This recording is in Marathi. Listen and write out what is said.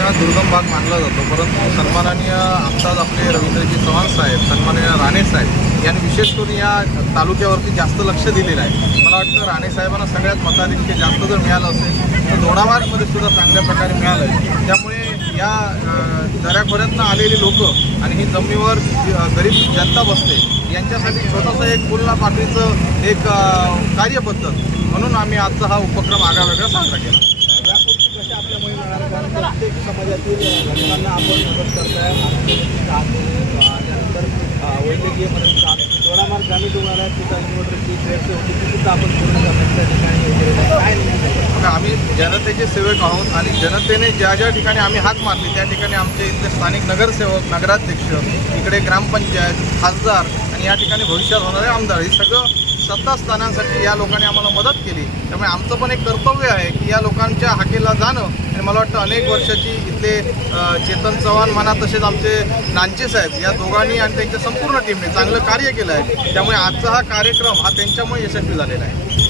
हा दुर्गम भाग मानला जातो. परंतु सन्माननीय आमचाच आपले रवींद्रजी चव्हाण साहेब सन्माननीय राणे साहेब यांनी विशेष करून या तालुक्यावरती जास्त लक्ष दिलेलं आहे. मला वाटतं राणे साहेबांना सगळ्यात मताधिक्य जास्त जर मिळालं असेल तर दोडामार्गमध्ये सुद्धा चांगल्या प्रकारे मिळालं आहे. त्यामुळे या दऱ्यापर्यंत दऱ्याखोऱ्यातनं आलेली लोक आणि ही जमिनीवर गरीब जनता बसते यांच्यासाठी छोटंसं एक पुलना पाकळीचं एक कार्यपद्धत म्हणून आम्ही आजचा हा उपक्रम आगळावेगळा साजरा केला. समाजातील घटकांना आपण मदत करताय. त्यानंतर वैद्यकीय मदत दोडामार ग्रामीण रुग्णालयात तिथं इन्व्हर्टरची बेडची होती. ती सुद्धा आपण पूर्ण करण्याच्या ठिकाणी आहे. आम्ही जनतेचे सेवक आहोत आणि जनतेने ज्या ज्या ठिकाणी आम्ही हात मारली त्या ठिकाणी आमचे इथले स्थानिक नगरसेवक नगराध्यक्ष इकडे ग्रामपंचायत खासदार आणि या ठिकाणी भविष्यात होणारे आमदार हे सगळं सत्तास्थानांसाठी या लोकांनी आम्हाला मदत केली. त्यामुळे आमचं पण एक कर्तव्य आहे की या लोकांच्या हाकेला जाणं. आणि मला वाटतं अनेक वर्षाची इथले चेतन चव्हाण म्हणा तसेच आमचे नांचे साहेब या दोघांनी आणि त्यांच्या संपूर्ण टीमने चांगलं कार्य केलं आहे. त्यामुळे आजचा हा कार्यक्रम हा त्यांच्यामुळे यशस्वी झालेला आहे.